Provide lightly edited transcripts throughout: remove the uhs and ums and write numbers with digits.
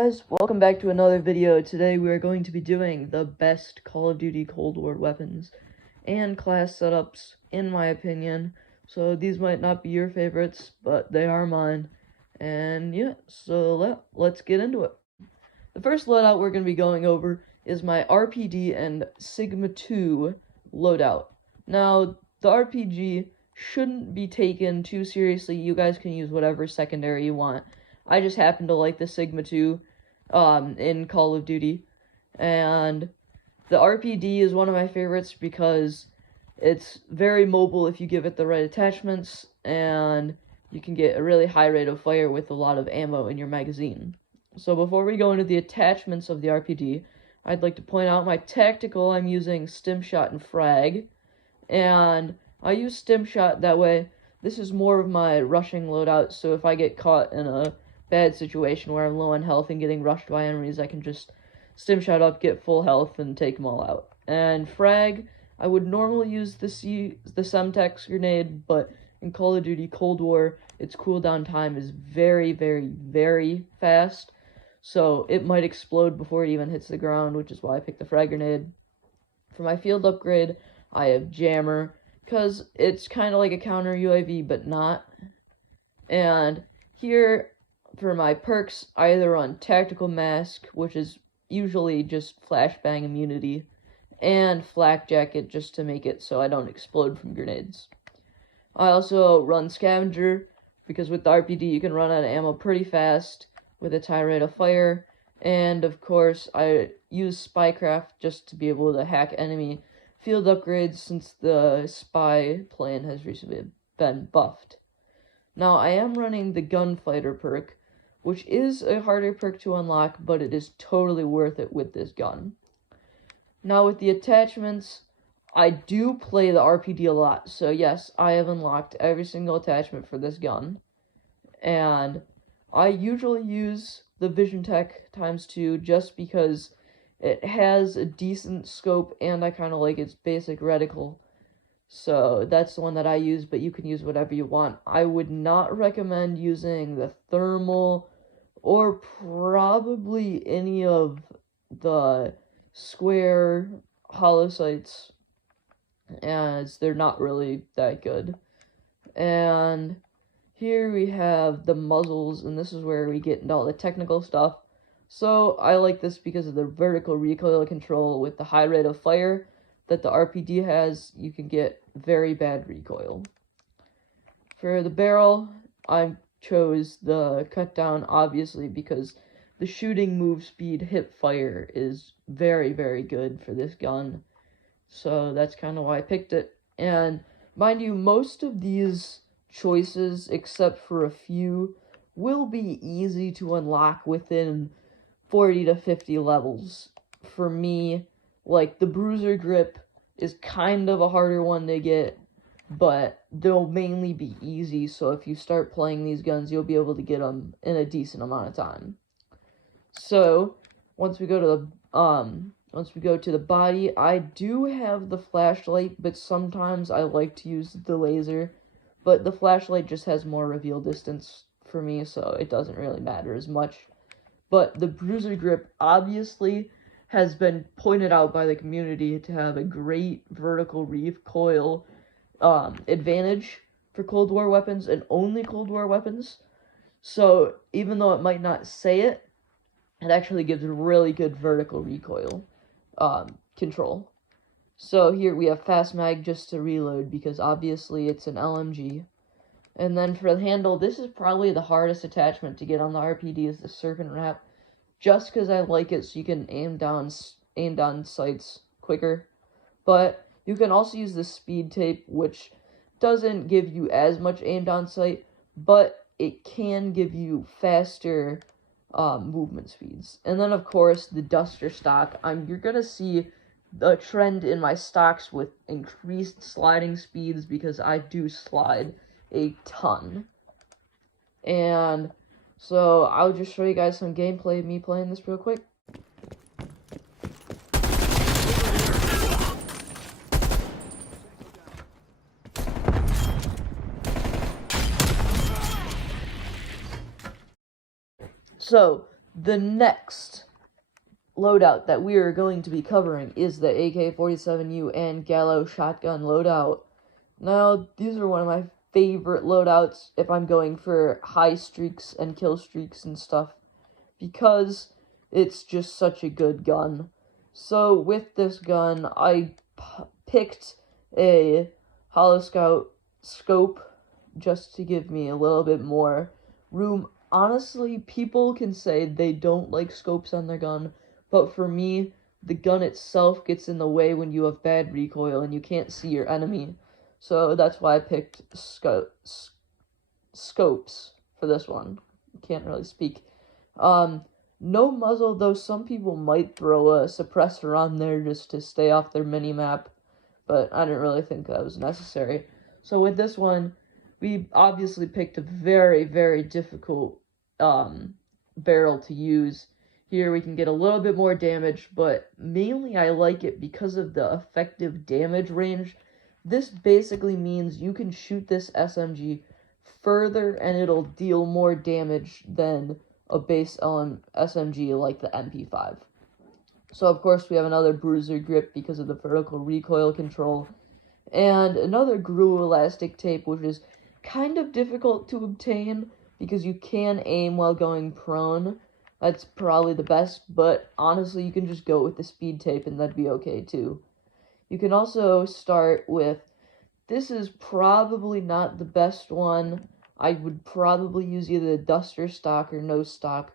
Guys, welcome back to another video. Today we are going to be doing the best Call of Duty Cold War weapons and class setups, in my opinion. So these might not be your favorites, but they are mine. And yeah, so let's get into it. The first loadout we're going to be going over is my RPD and Sigma 2 loadout. Now, the RPG shouldn't be taken too seriously. You guys can use whatever secondary you want. I just happen to like the Sigma 2 in Call of Duty, and the RPD is one of my favorites because it's very mobile if you give it the right attachments, and you can get a really high rate of fire with a lot of ammo in your magazine. So before we go into the attachments of the RPD, I'd like to point out my tactical. I'm using stim shot and frag, and I use stim shot that way. This is more of my rushing loadout, so if I get caught in a bad situation where I'm low on health and getting rushed by enemies, I can just stim shot up, get full health, and take them all out. And frag, I would normally use the Semtex grenade, but in Call of Duty Cold War, its cooldown time is very, very, very fast, so it might explode before it even hits the ground, which is why I picked the frag grenade. For my field upgrade, I have jammer, because it's kind of like a counter UAV, but not. And here, for my perks, I either run Tactical Mask, which is usually just flashbang immunity, and Flak Jacket just to make it so I don't explode from grenades. I also run Scavenger, because with the RPD you can run out of ammo pretty fast with its high rate of fire, and of course I use Spycraft just to be able to hack enemy field upgrades since the spy plane has recently been buffed. Now I am running the Gunfighter perk, which is a harder perk to unlock, but it is totally worth it with this gun. Now with the attachments, I do play the RPD a lot, so yes, I have unlocked every single attachment for this gun, and I usually use the Vision Tech ×2 just because it has a decent scope and I kind of like its basic reticle. So that's the one that I use, but you can use whatever you want. I would not recommend using the thermal or probably any of the square hollow sights, as they're not really that good. And here we have the muzzles, and this is where we get into all the technical stuff. So I like this because of the vertical recoil control. With the high rate of fire that the RPD has, you can get very bad recoil. For the barrel, I chose the cut down, obviously, because the shooting move speed hip fire is very, very good for this gun. So that's kind of why I picked it. And mind you, most of these choices, except for a few, will be easy to unlock within 40 to 50 levels. For me, like the Bruiser Grip is kind of a harder one to get, but they'll mainly be easy, so if you start playing these guns, you'll be able to get them in a decent amount of time. So, once we go to the body, I do have the flashlight, but sometimes I like to use the laser, but the flashlight just has more reveal distance for me, so it doesn't really matter as much. But the Bruiser Grip obviously has been pointed out by the community to have a great vertical recoil advantage for Cold War weapons, and only Cold War weapons. So even though it might not say it, it actually gives really good vertical recoil control. So here we have fast mag just to reload, because obviously it's an LMG. And then for the handle, this is probably the hardest attachment to get on the RPD, is the Serpent Wrap, just because I like it so you can aim down sights quicker. But you can also use the Speed Tape, which doesn't give you as much aim down sight, but it can give you faster movement speeds. And then of course the Duster stock. You're gonna see the trend in my stocks with increased sliding speeds, because I do slide a ton. And so I'll just show you guys some gameplay of me playing this real quick. So The next loadout that we are going to be covering is the AK-47U and Gallo shotgun loadout. Now, these are one of my favorite loadouts if I'm going for high streaks and kill streaks and stuff, because it's just such a good gun. So with this gun, I picked a Hollow Scout scope just to give me a little bit more room. Honestly, people can say they don't like scopes on their gun, but for me, the gun itself gets in the way when you have bad recoil and you can't see your enemy. So that's why I picked scopes for this one. Can't really speak. No muzzle, though some people might throw a suppressor on there just to stay off their mini-map, but I didn't really think that was necessary. So with this one, we obviously picked a very, very difficult barrel to use. Here we can get a little bit more damage, but mainly I like it because of the effective damage range. This basically means you can shoot this SMG further and it'll deal more damage than a base SMG like the MP5. So of course we have another bruiser grip because of the vertical recoil control, and another glue elastic tape, which is kind of difficult to obtain because you can aim while going prone. That's probably the best, but honestly you can just go with the speed tape and that'd be okay too. You can also start with, this is probably not the best one. I would probably use either the Duster stock or no stock,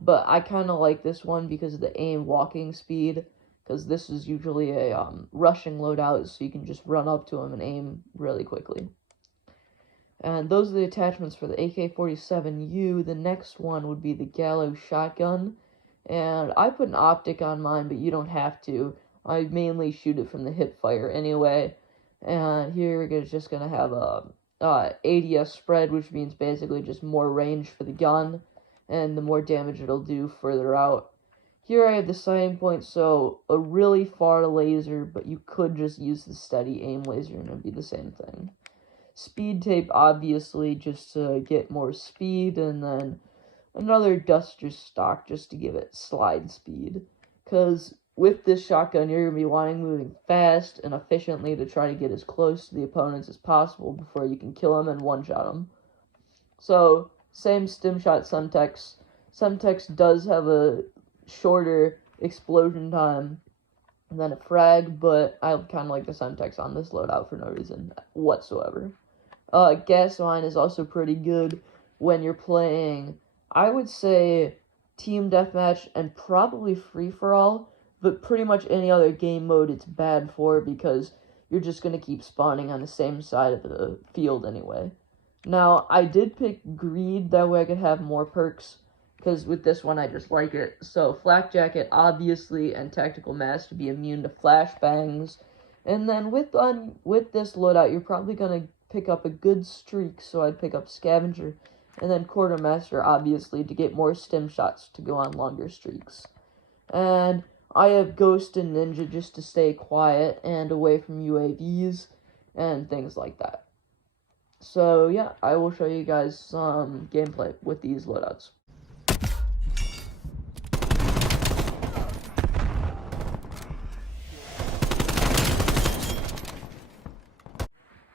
but I kind of like this one because of the aim walking speed, because this is usually a rushing loadout, so you can just run up to them and aim really quickly. And those are the attachments for the AK-47U. The next one would be the Gallo shotgun, and I put an optic on mine, but you don't have to. I mainly shoot it from the hip fire anyway. And here we're just going to have a ADS spread, which means basically just more range for the gun, and the more damage it'll do further out. Here I have the sighting point, so a really far laser, but you could just use the steady aim laser and it'd be the same thing. Speed tape, obviously, just to get more speed, and then another Duster stock just to give it slide speed, because with this shotgun, you're going to be wanting moving fast and efficiently to try to get as close to the opponents as possible before you can kill them and one-shot them. So, same stim shot Semtex. Semtex does have a shorter explosion time than a frag, but I kind of like the Semtex on this loadout for no reason whatsoever. Gas line is also pretty good when you're playing, I would say, team deathmatch and probably free-for-all, but pretty much any other game mode it's bad for because you're just going to keep spawning on the same side of the field anyway. Now, I did pick Greed, that way I could have more perks, because with this one I just like it. So, Flak Jacket, obviously, and Tactical Mask to be immune to flashbangs. And then with this loadout, you're probably going to pick up a good streak, so I'd pick up Scavenger. And then Quartermaster, obviously, to get more stim shots to go on longer streaks. And I have Ghost and Ninja just to stay quiet and away from UAVs and things like that. So yeah, I will show you guys some gameplay with these loadouts.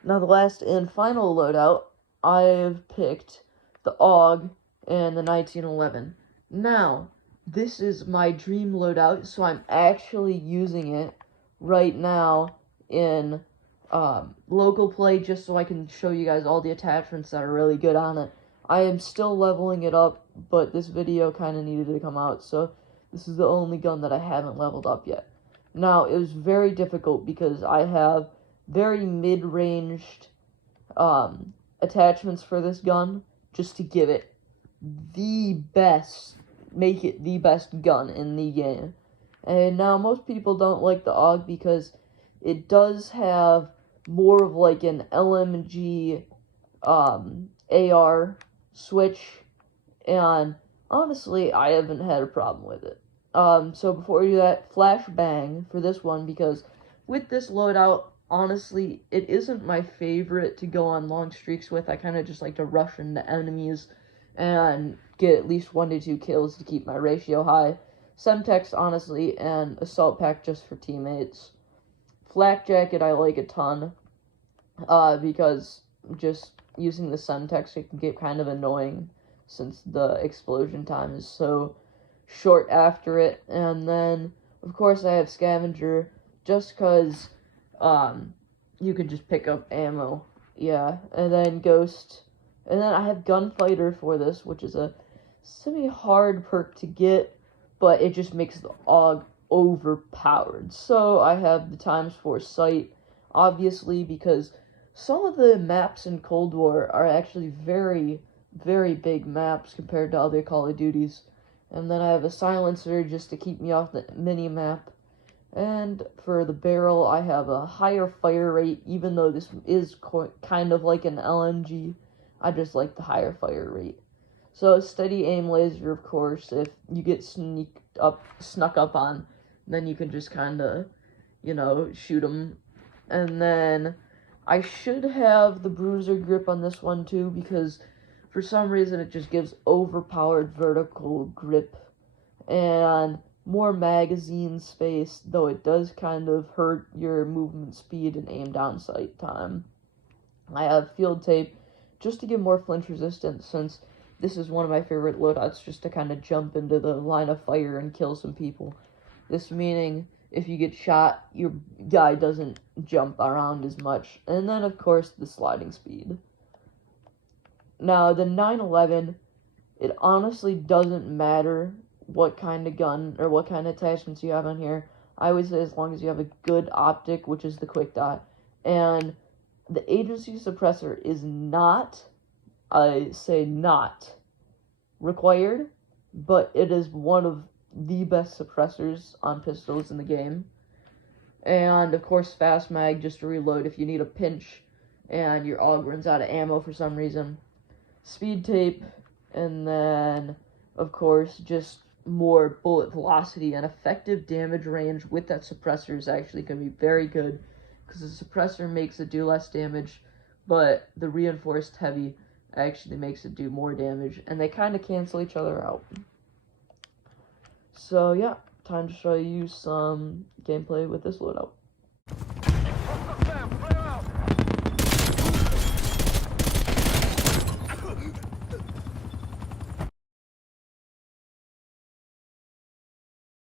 Now the last and final loadout, I've picked the AUG and the 1911. Now, this is my dream loadout, so I'm actually using it right now in local play just so I can show you guys all the attachments that are really good on it. I am still leveling it up, but this video kind of needed to come out, so this is the only gun that I haven't leveled up yet. Now, it was very difficult because I have very mid-ranged attachments for this gun just to give it the best, make it the best gun in the game. And now most people don't like the AUG because it does have more of like an LMG AR switch, and honestly I haven't had a problem with it. So before we do that, flashbang for this one, because with this loadout, honestly, it isn't my favorite to go on long streaks with. I kind of just like to rush into enemies and get at least 1 to 2 kills to keep my ratio high. Semtex, honestly, and Assault Pack just for teammates. Flak Jacket I like a ton, because just using the Semtex, it can get kind of annoying since the explosion time is so short after it. And then, of course, I have Scavenger, just because you could just pick up ammo. Yeah, and then Ghost. And then I have Gunfighter for this, which is a semi-hard perk to get, but it just makes the AUG overpowered. So I have the ×4 sight, obviously, because some of the maps in Cold War are actually very, very big maps compared to other Call of Duties. And then I have a silencer just to keep me off the mini-map. And for the barrel, I have a higher fire rate, even though this is kind of like an LMG. I just like the higher fire rate. So steady aim laser, of course, if you get snuck up on, then you can just kind of, shoot them. And then I should have the bruiser grip on this one too, because for some reason it just gives overpowered vertical grip and more magazine space, though it does kind of hurt your movement speed and aim down sight time. I have field tape just to give more flinch resistance, since this is one of my favorite loadouts, just to kind of jump into the line of fire and kill some people. This meaning if you get shot, your guy doesn't jump around as much. And then, of course, the sliding speed. Now, the 911, it honestly doesn't matter what kind of gun or what kind of attachments you have on here. I always say as long as you have a good optic, which is the quick dot, and the agency suppressor is not, I say not, required, but it is one of the best suppressors on pistols in the game. And of course, fast mag just to reload if you need a pinch and your AUG runs out of ammo for some reason. Speed tape, and then of course just more bullet velocity and effective damage range with that suppressor is actually going to be very good, because the suppressor makes it do less damage, but the reinforced heavy actually makes it do more damage, and they kind of cancel each other out. So yeah, time to show you some gameplay with this loadout.